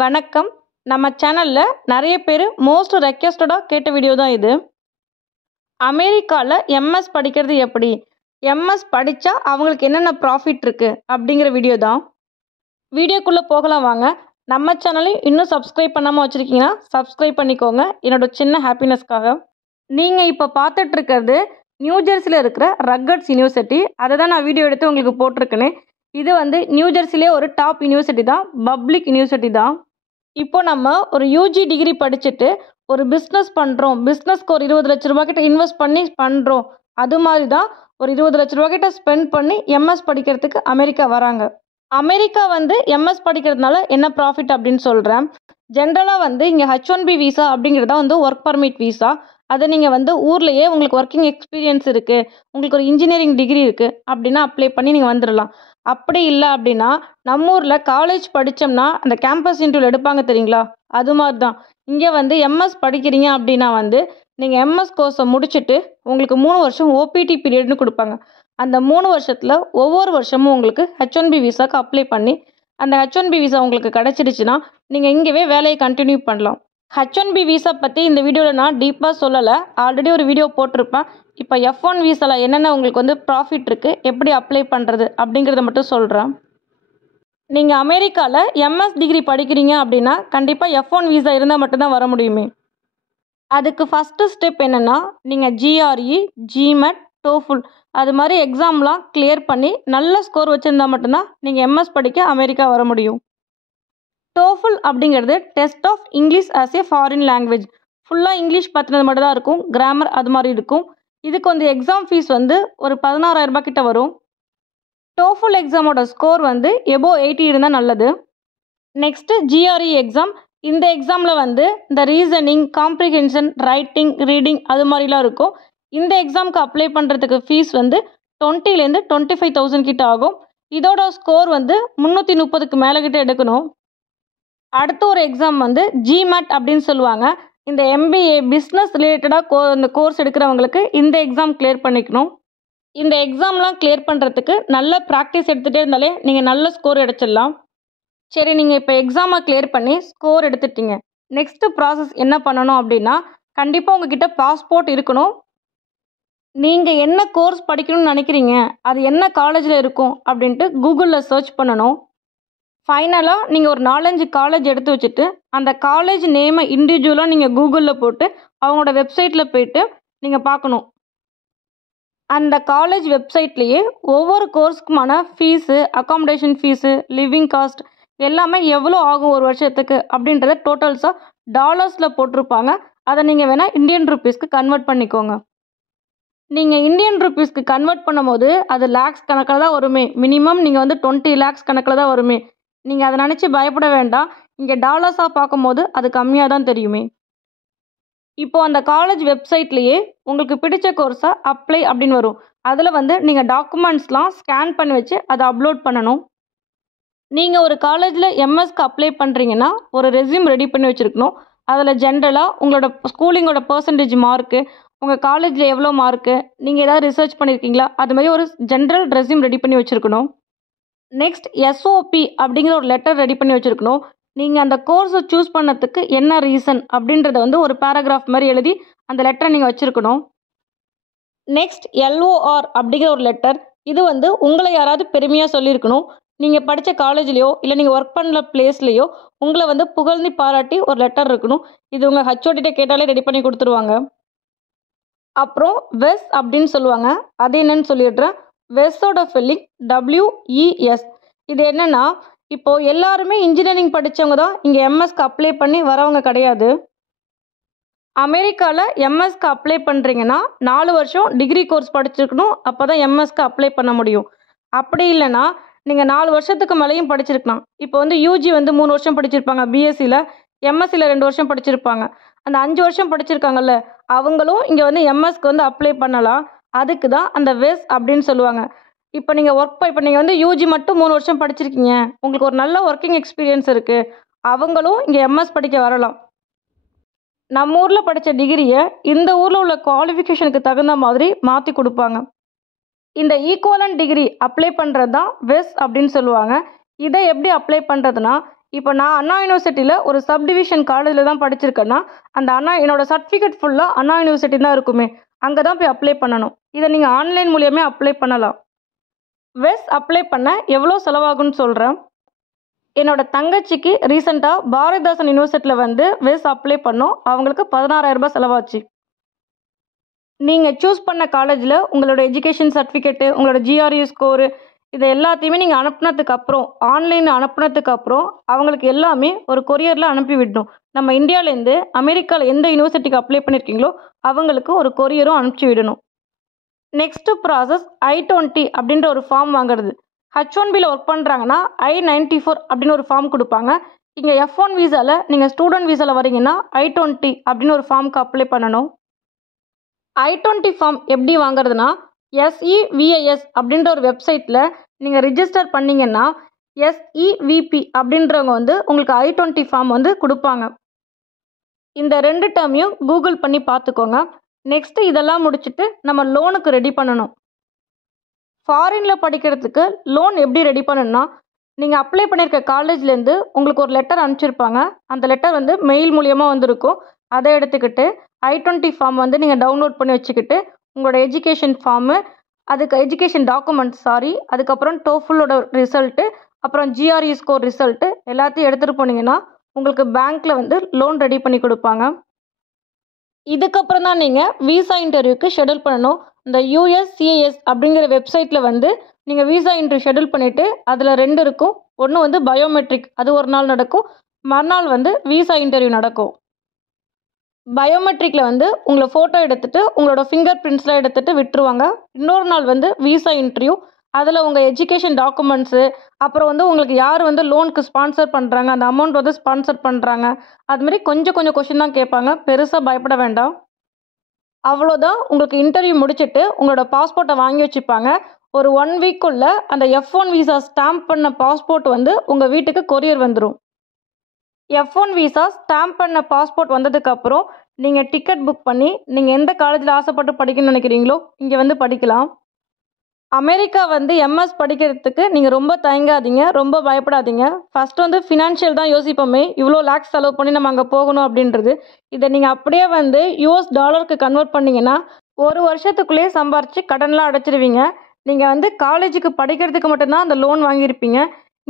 வணக்கம். நம்ம சேனல்ல நெறைய பேரு மோஸ்ட் ரெக்வெஸ்டடா கேட்ட வீடியோ தான் இது. அமெரிக்கால எம்எஸ் படிக்கிறது எப்படி? எம்எஸ் படிச்சா அவங்களுக்கு என்னென்ன ப்ராஃபிட் இருக்கு? அப்படிங்கிற வீடியோ தான். வீடியோக்குள்ள போகலாம் வாங்க. நம்ம சேனலை இன்னும் சப்ஸ்கிரைப் பண்ணாம வச்சிருக்கீங்கன்னா, சப்ஸ்கிரைப் பண்ணிக்கோங்க. என்னோட சின்ன ஹாப்பினஸ்க்காக. நீங்க இப்ப பார்த்துட்டு இருக்கிறது நியூ ஜெர்சில இருக்கிற ரக்கட்ஸ் யுனிவர்சிட்டி. அத தான் நான் வீடியோ எடுத்து உங்களுக்கு போட்டிருக்கேனே. இது வந்து நியூ ஜெர்சிலே ஒரு டாப் யுனிவர்சிட்டி தான். பப்ளிக் யுனிவர்சிட்டி தான். இப்போ நம்ம ஒரு யூஜி டிகிரி படிச்சுட்டு ஒரு பிஸ்னஸ் பண்ணுறோம், பிஸ்னஸ்க்கு ஒரு 20 லட்ச ரூபா கிட்ட இன்வெஸ்ட் பண்ணி பண்ணுறோம். அது மாதிரி தான் ஒரு 20 லட்ச ரூபா கிட்ட ஸ்பெண்ட் பண்ணி எம்எஸ் படிக்கிறதுக்கு அமெரிக்கா வராங்க. அமெரிக்கா வந்து எம்எஸ் படிக்கிறதுனால என்ன ப்ராஃபிட் அப்படின்னு சொல்கிறேன். ஜென்ரலாக வந்து இங்கே H1B விசா அப்படிங்கிறது தான் வந்து ஒர்க் பர்மிட் விசா. அதை நீங்கள் வந்து ஊர்லேயே உங்களுக்கு ஒர்க்கிங் எக்ஸ்பீரியன்ஸ் இருக்குது, உங்களுக்கு ஒரு இன்ஜினியரிங் டிகிரி இருக்குது அப்படின்னா அப்ளை பண்ணி நீங்கள் வந்துடலாம். அப்படி இல்லை அப்படின்னா நம்ம ஊரில் காலேஜ் படித்தோம்னா அந்த கேம்பஸ் இன்டர்வியூ எடுப்பாங்க தெரியுங்களா, அது மாதிரி தான் இங்கே வந்து எம்எஸ் படிக்கிறீங்க அப்படின்னா வந்து நீங்கள் எம்எஸ் கோர்ஸை முடிச்சுட்டு உங்களுக்கு 3 வருஷம் ஓபிடி பீரியட்னு கொடுப்பாங்க. அந்த 3 வருஷத்தில் ஒவ்வொரு வருஷமும் உங்களுக்கு H1B விசாக்கு அப்ளை பண்ணி அந்த H1B விசா உங்களுக்கு கிடச்சிடுச்சுன்னா நீங்கள் இங்கேவே வேலையை கண்டினியூ பண்ணலாம். H1B விசா பற்றி இந்த வீடியோவில் நான் டீப்பாக சொல்லலை, ஆல்ரெடி ஒரு வீடியோ போட்டிருப்பேன். இப்போ F1 விசாவில் என்னென்ன உங்களுக்கு வந்து ப்ராஃபிட் இருக்குது, எப்படி அப்ளை பண்ணுறது அப்படிங்கிறத மட்டும் சொல்கிறேன். நீங்கள் அமெரிக்காவில் எம்எஸ் டிகிரி படிக்கிறீங்க அப்படின்னா கண்டிப்பாக F1 விசா இருந்தால் மட்டும்தான் வர முடியுமே. அதுக்கு ஃபஸ்ட்டு ஸ்டெப் என்னென்னா, நீங்கள் GRE, GMAT, TOEFL அது மாதிரி எக்ஸாம்லாம் கிளியர் பண்ணி நல்ல ஸ்கோர் வச்சுருந்தா மட்டும்தான் நீங்கள் எம்எஸ் படிக்க அமெரிக்கா வர முடியும். TOEFL அப்படிங்கிறது test of English as a foreign language. ஃபுல்லாக இங்கிலீஷ் பற்றினது மட்டும் தான் இருக்கும், கிராமர் அது மாதிரி இருக்கும். இதுக்கு வந்து எக்ஸாம் ஃபீஸ் வந்து ஒரு 16,000 ரூபாய் கிட்ட வரும். TOEFL எக்ஸாமோட ஸ்கோர் வந்து எபோவ் 80 இருந்தால் நல்லது. Next GRE exam. இந்த எக்ஸாமில் வந்து இந்த ரீசனிங், காம்ப்ரிஹென்ஷன், ரைட்டிங், ரீடிங் அது மாதிரிலாம் இருக்கும். இந்த எக்ஸாமுக்கு அப்ளை பண்ணுறதுக்கு ஃபீஸ் வந்து 20,000 25,000 கிட்ட ஆகும். இதோட ஸ்கோர் வந்து 330க்கு மேலே கிட்ட எடுக்கணும். அடுத்த ஒரு எக்ஸாம் வந்து GMAT அப்படின்னு சொல்லுவாங்க. இந்த MBA பிஸ்னஸ் ரிலேட்டடாக இந்த கோர்ஸ் எடுக்கிறவங்களுக்கு இந்த எக்ஸாம் கிளியர் பண்ணிக்கணும். இந்த எக்ஸாம்லாம் கிளியர் பண்ணுறதுக்கு நல்ல ப்ராக்டிஸ் எடுத்துகிட்டே இருந்தாலே நீங்கள் நல்ல ஸ்கோர் எடுத்துடலாம். சரி, நீங்கள் இப்போ எக்ஸாமை கிளியர் பண்ணி ஸ்கோர் எடுத்துட்டீங்க. நெக்ஸ்ட்டு ப்ராசஸ் என்ன பண்ணணும் அப்படின்னா, கண்டிப்பாக உங்ககிட்ட பாஸ்போர்ட் இருக்கணும். நீங்கள் என்ன கோர்ஸ் படிக்கணும்னு நினைக்கிறீங்க, அது என்ன காலேஜில் இருக்கும் அப்படின்ட்டு கூகுளில் சர்ச் பண்ணணும். ஃபைனலாக நீங்கள் ஒரு 4-5 காலேஜ் எடுத்து வச்சுட்டு அந்த காலேஜ் நேமை இண்டிவிஜுவலாக நீங்கள் கூகுளில் போட்டு அவங்களோட வெப்சைட்டில் போயிட்டு நீங்கள் பார்க்கணும். அந்த காலேஜ் வெப்சைட்லேயே ஒவ்வொரு கோர்ஸுக்குமான fees, accommodation fees, living cost எல்லாமே எவ்வளோ ஆகும் ஒரு வருஷத்துக்கு அப்படின்றத டோட்டல்ஸாக டாலர்ஸில் போட்டிருப்பாங்க. அதை நீங்கள் வேணால் இந்தியன் ருப்பீஸ்க்கு கன்வெர்ட் பண்ணிக்கோங்க. நீங்கள் இந்தியன் ருப்பீஸ்க்கு கன்வெர்ட் பண்ணும்போது அது லேக்ஸ் கணக்கில் தான் வருமே. மினிமம் நீங்கள் வந்து 20 லேக்ஸ் கணக்கில் தான் வருமே. நீங்கள் அதை நினச்சி பயப்பட வேண்டாம். இங்கே டாலர்ஸாக பார்க்கும்போது அது கம்மியாக தான் தெரியுமே. இப்போது அந்த காலேஜ் வெப்சைட்லேயே உங்களுக்கு பிடிச்ச கோர்ஸை அப்ளை அப்படின்னு வரும். அதில் வந்து நீங்கள் டாக்குமெண்ட்ஸ்லாம் ஸ்கேன் பண்ணி வச்சு அதை அப்லோட் பண்ணணும். நீங்கள் ஒரு காலேஜில் எம்எஸ்க்கு அப்ளை பண்ணுறீங்கன்னா ஒரு ரெஸ்யூம் ரெடி பண்ணி வச்சுருக்கணும். அதில் ஜென்ரலாக உங்களோட ஸ்கூலிங்கோட பர்சன்டேஜ் மார்க்கு, உங்கள் காலேஜில் எவ்வளோ மார்க்கு, நீங்கள் ஏதாவது ரிசர்ச் பண்ணியிருக்கீங்களா, அது மாதிரி ஒரு ஜென்ரல் ரெஸ்யூம் ரெடி பண்ணி வச்சுருக்கணும். நெக்ஸ்ட் SOP அப்படிங்கிற ஒரு லெட்டர் ரெடி பண்ணி வச்சுருக்கணும். நீங்கள் அந்த கோர்ஸை சூஸ் பண்ணதுக்கு என்ன ரீசன் அப்படின்றத வந்து ஒரு பேராகிராஃப் மாதிரி எழுதி அந்த லெட்டரை நீங்கள் வச்சுருக்கணும். நெக்ஸ்ட் LOR அப்படிங்கிற ஒரு லெட்டர். இது வந்து உங்களை யாராவது பெருமையாக சொல்லியிருக்கணும். நீங்கள் படித்த காலேஜ்லேயோ இல்லை நீங்கள் ஒர்க் பண்ணுற பிளேஸ்லேயோ உங்களை வந்து புகழ்ந்து பாராட்டி ஒரு லெட்டர் இருக்கணும். இது உங்கள் HOD கேட்டாலே ரெடி பண்ணி கொடுத்துருவாங்க. அப்புறம் வெஸ் அப்படின்னு சொல்லுவாங்க. அது என்னன்னு சொல்லிடுறேன். வெஸ்ஸோட ஸ்பெல்லிங் WES. இது என்னென்னா, இப்போது எல்லாருமே இன்ஜினியரிங் படித்தவங்க தான் இங்கே எம்எஸ்க்கு அப்ளை பண்ணி வரவங்க கிடையாது. அமெரிக்காவில் எம்எஸ்க்கு அப்ளை பண்ணுறீங்கன்னா 4 வருஷம் டிகிரி கோர்ஸ் படிச்சிருக்கணும். அப்போ தான் எம்எஸ்க்கு அப்ளை பண்ண முடியும். அப்படி இல்லைன்னா நீங்கள் 4 வருஷத்துக்கு மேலேயும் படிச்சிருக்கலாம். இப்போ வந்து யூஜி வந்து 3 வருஷம் படிச்சிருப்பாங்க பிஎஸ்சியில், எம்எஸ்சியில் 2 வருஷம் படிச்சிருப்பாங்க. அந்த 5 வருஷம் படிச்சிருக்காங்கல்ல, அவங்களும் இங்கே வந்து எம்எஸ்க்கு வந்து அப்ளை பண்ணலாம். அதுக்கு தான் அந்த வெஸ் அப்படின்னு சொல்லுவாங்க. இப்போ நீங்கள் இப்போ நீங்கள் வந்து யூஜி மட்டும் 3 வருஷம் படிச்சிருக்கீங்க, உங்களுக்கு ஒரு நல்ல ஒர்க்கிங் எக்ஸ்பீரியன்ஸ் இருக்குது, அவங்களும் இங்கே எம்எஸ் படிக்க வரலாம். நம்ம ஊரில் படித்த டிகிரியை இந்த ஊரில் உள்ள குவாலிஃபிகேஷனுக்கு தகுந்த மாதிரி மாற்றி கொடுப்பாங்க. இந்த ஈக்குவலன்ட் டிகிரி அப்ளை பண்ணுறது தான் வெஸ் அப்படின்னு சொல்லுவாங்க. இதை எப்படி அப்ளை பண்ணுறதுனா, இப்போ நான் அண்ணா யூனிவர்சிட்டியில் ஒரு சப்டிவிஷன் காலேஜில் தான் படிச்சிருக்கேன்னா அந்த என்னோடய சர்டிஃபிகேட் ஃபுல்லாக அண்ணா யூனிவர்சிட்டி தான் இருக்குமே, அங்கே தான் போய் அப்ளை பண்ணணும். இதை நீங்கள் ஆன்லைன் மூலியமே அப்ளை பண்ணலாம். வெஸ் அப்ளை பண்ண எவ்வளோ செலவாகும்னு சொல்கிறேன். என்னோடய தங்கச்சிக்கு ரீசெண்டாக பாரதிதாசன் யூனிவர்சிட்டியில் வந்து வெஸ் அப்ளை பண்ணோம். அவங்களுக்கு 16,000 ரூபாய் செலவாச்சு. நீங்கள் சூஸ் பண்ண காலேஜில் உங்களோட எஜுகேஷன் சர்டிஃபிகேட்டு, உங்களோட GRE ஸ்கோரு, இதை எல்லாத்தையுமே நீங்கள் அனுப்புனதுக்கப்புறம், ஆன்லைனில் அனுப்புனதுக்கப்புறம் அவங்களுக்கு எல்லாமே ஒரு கொரியரில் அனுப்பி விடணும். நம்ம இந்தியாவிலேருந்து அமெரிக்காவில் எந்த யூனிவர்சிட்டிக்கு அப்ளை பண்ணியிருக்கீங்களோ அவங்களுக்கு ஒரு கொரியரும் அனுப்பிச்சி விடணும். நெக்ஸ்ட்டு ப்ராசஸ் I-20 அப்படின்ற ஒரு ஃபார்ம் வாங்குறது. H1Bயில் ஒர்க் பண்ணுறாங்கன்னா I-94 அப்படின்னு ஒரு ஃபார்ம் கொடுப்பாங்க. இங்கே F1 வீசாவில் நீங்கள் ஸ்டூடெண்ட் வீசாவில் வரீங்கன்னா I-20 அப்படின்னு ஒரு ஃபார்முக்கு அப்ளை பண்ணணும். I-20 ஃபார்ம் எப்படி வாங்குறதுனா SEVIS அப்படின்ற ஒரு வெப்சைட்டில் நீங்கள் ரிஜிஸ்டர் பண்ணிங்கன்னா SEVP அப்படின்றவங்க வந்து உங்களுக்கு I-20 ஃபார்ம் வந்து கொடுப்பாங்க. இந்த 2 டேர்மையும் கூகுள் பண்ணி பார்த்துக்கோங்க. நெக்ஸ்ட்டு இதெல்லாம் முடிச்சுட்டு நம்ம லோனுக்கு ரெடி பண்ணணும். ஃபாரினில் படிக்கிறதுக்கு லோன் எப்படி ரெடி பண்ணணும்னா, நீங்கள் அப்ளை பண்ணியிருக்க காலேஜ்லேருந்து உங்களுக்கு ஒரு லெட்டர் அனுப்பிச்சிருப்பாங்க. அந்த லெட்டர் வந்து மெயில் மூலியமாக வந்திருக்கும். அதை எடுத்துக்கிட்டு I-20 ஃபார்ம் வந்து நீங்கள் டவுன்லோட் பண்ணி வச்சுக்கிட்டு உங்களோட எஜுகேஷன் ஃபார்மு, அதுக்கு எஜுகேஷன் டாக்குமெண்ட்ஸ் அதுக்கப்புறம் TOEFLோட ரிசல்ட்டு, அப்புறம் GRE ஸ்கோர் ரிசல்ட்டு எல்லாத்தையும் எடுத்துகிட்டு போனீங்கன்னா உங்களுக்கு பேங்க்கில் வந்து லோன் ரெடி பண்ணி கொடுப்பாங்க. இதுக்கப்புறம் தான் நீங்கள் விசா இன்டர்வியூக்கு ஷெடியூல் பண்ணணும். இந்த USCIS அப்படிங்கிற வெப்சைட்டில் வந்து நீங்கள் விசா இன்டர்வியூ ஷெடியூல் பண்ணிவிட்டு அதில் 2 இருக்கும். ஒன்று வந்து பயோமெட்ரிக், அது ஒரு நாள் நடக்கும். மறுநாள் வந்து விசா இன்டர்வியூ நடக்கும். பயோமெட்ரிக்கில் வந்து உங்களை ஃபோட்டோ எடுத்துகிட்டு உங்களோட ஃபிங்கர் பிரிண்ட்ஸ்லாம் எடுத்துகிட்டு விட்டுருவாங்க. இன்னொரு நாள் வந்து விசா இன்டர்வியூ, அதில் உங்கள் எஜுகேஷன் டாக்குமெண்ட்ஸு, அப்புறம் வந்து உங்களுக்கு யார் வந்து லோனுக்கு ஸ்பான்சர் பண்ணுறாங்க, அந்த அமௌண்ட் வந்து ஸ்பான்சர் பண்ணுறாங்க, அதுமாரி கொஞ்சம் கொஷின் தான் கேட்பாங்க. பெருசாக பயப்பட வேண்டாம். அவ்வளோதான். உங்களுக்கு இன்டர்வியூ முடிச்சுட்டு உங்களோட பாஸ்போர்ட்டை வாங்கி வச்சுப்பாங்க. ஒரு 1 வீக்குள்ளே அந்த F1 விசா ஸ்டாம்ப் பண்ண பாஸ்போர்ட் வந்து உங்கள் வீட்டுக்கு கொரியர் வந்துடும். F1 விசா ஸ்டாம்ப் பண்ண பாஸ்போர்ட் வந்ததுக்கப்புறம் நீங்கள் டிக்கெட் புக் பண்ணி நீங்கள் எந்த காலேஜில் ஆசைப்பட்டு படிக்கணும்னு நினைக்கிறீங்களோ இங்கே வந்து படிக்கலாம். அமெரிக்கா வந்து MS படிக்கிறதுக்கு நீங்கள் ரொம்ப தயங்காதீங்க, ரொம்ப பயப்படாதீங்க. ஃபஸ்ட்டு வந்து ஃபினான்ஷியல் தான் யோசிப்போமே, இவ்வளோ லேக்ஸ் செலவு பண்ணி நம்ம அங்கே போகணும் அப்படின்றது. இதை நீங்கள் அப்படியே வந்து US டாலருக்கு கன்வெர்ட் பண்ணிங்கன்னா 1 வருஷத்துக்குள்ளேயே சம்பாரித்து கடன்லாம் அடைச்சிடுவீங்க. நீங்கள் வந்து காலேஜுக்கு படிக்கிறதுக்கு மட்டும்தான் அந்த லோன் வாங்கியிருப்பீங்க.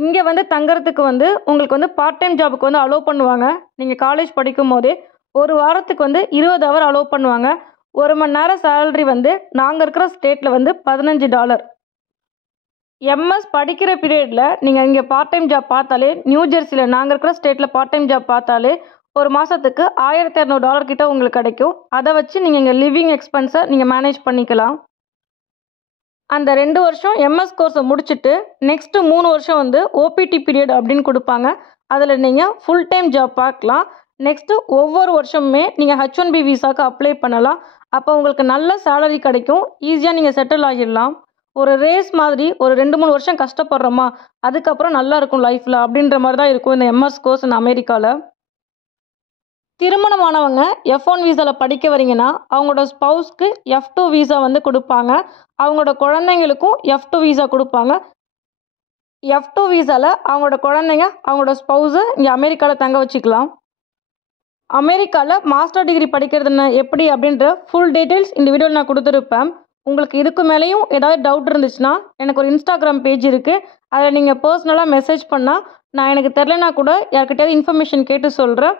இங்கே வந்து தங்குறதுக்கு வந்து உங்களுக்கு வந்து பார்ட் டைம் ஜாபுக்கு வந்து அலோவ் பண்ணுவாங்க. நீங்கள் காலேஜ் படிக்கும் போதே ஒரு வாரத்துக்கு வந்து 20 ஹவர் அலோவ் பண்ணுவாங்க. 1 மணி நேரம் சேலரி வந்து நாங்கள் இருக்கிற ஸ்டேட்டில் வந்து $15. MS படிக்கிற பீரியடில் நீங்கள் இங்கே பார்ட் டைம் ஜாப் பார்த்தாலே, நியூ ஜெர்சியில் நாங்கள் இருக்கிற ஸ்டேட்டில் பார்ட் டைம் ஜாப் பார்த்தாலே ஒரு மாதத்துக்கு $1,200 கிட்ட உங்களுக்கு கிடைக்கும். அதை வச்சு நீங்கள் இங்கே லிவிங் எக்ஸ்பென்ஸை நீங்கள் மேனேஜ் பண்ணிக்கலாம். அந்த 2 வருஷம் MS கோர்ஸை முடிச்சுட்டு நெக்ஸ்ட்டு 3 வருஷம் வந்து OPT பீரியட் அப்படின்னு கொடுப்பாங்க. அதில் நீங்கள் ஃபுல் டைம் ஜாப் பார்க்கலாம். நெக்ஸ்ட்டு ஒவ்வொரு வருஷமுமே நீங்கள் H1B விசாவுக்கு அப்ளை பண்ணலாம். அப்போ உங்களுக்கு நல்ல சேலரி கிடைக்கும். ஈஸியாக நீங்கள் செட்டில் ஆகிடலாம். ஒரு ரேஸ் மாதிரி ஒரு 2-3 வருஷம் கஷ்டப்படுறோமா, அதுக்கப்புறம் நல்லா இருக்கும் லைஃப்பில் அப்படின்ற மாதிரி தான் இருக்கும் இந்த MS கோர்ஸ் இந்த அமெரிக்காவில். திருமணமானவங்க F1 விசாவில் படிக்க வரீங்கன்னா அவங்களோட ஸ்பௌஸ்க்கு F2 விசா வந்து கொடுப்பாங்க. அவங்களோட குழந்தைங்களுக்கும் F2 விசா கொடுப்பாங்க. F2 விசாவில் அவங்களோட குழந்தைங்க அவங்களோட ஸ்பௌஸை இங்கே அமெரிக்காவில் தங்க வச்சுக்கலாம். அமெரிக்காவில் மாஸ்டர் டிகிரி படிக்கிறதுன்னு எப்படி அப்படின்ற ஃபுல் டீட்டெயில்ஸ் இந்த வீடியோவில் நான் கொடுத்துருப்பேன். உங்களுக்கு இதுக்கு மேலேயும் ஏதாவது டவுட் இருந்துச்சுன்னா எனக்கு ஒரு Instagram பேஜ் இருக்குது. அதில் நீங்கள் பர்சனலாக மெசேஜ் பண்ணால் நான் எனக்கு தெரிலனா கூட யார்கிட்டயாவது இன்ஃபர்மேஷன் கேட்டு சொல்கிறேன்.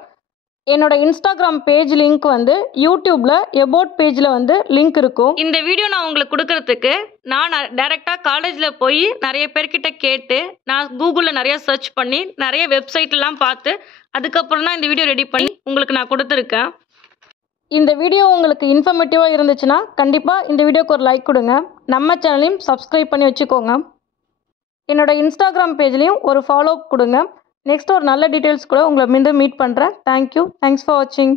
என்னோட Instagram பேஜ் லிங்க் வந்து யூடியூப்பில் எபோட் பேஜில் வந்து லிங்க் இருக்கும். இந்த வீடியோ நான் உங்களுக்கு கொடுக்கறதுக்கு நான் டைரெக்டாக காலேஜில் போய் நிறைய பேர்கிட்ட கேட்டு நான் கூகுளில் நிறைய சர்ச் பண்ணி நிறைய வெப்சைட்லாம் பார்த்து அதுக்கப்புறம் தான் இந்த வீடியோ ரெடி பண்ணி உங்களுக்கு நான் கொடுத்துருக்கேன். இந்த வீடியோ உங்களுக்கு இன்ஃபர்மேட்டிவாக இருந்துச்சுன்னா கண்டிப்பாக இந்த வீடியோக்கு ஒரு லைக் கொடுங்க. நம்ம சேனலையும் சப்ஸ்கிரைப் பண்ணி வச்சுக்கோங்க. என்னோட Instagram பேஜ்லேயும் ஒரு ஃபாலோ கொடுங்க. நெக்ஸ்ட் ஒரு நல்ல டீட்டெயில்ஸ் கூட உங்களை மீண்டும் மீட் பண்ணுறேன். தேங்க்யூ. தேங்க்ஸ் ஃபார் வாட்சிங்.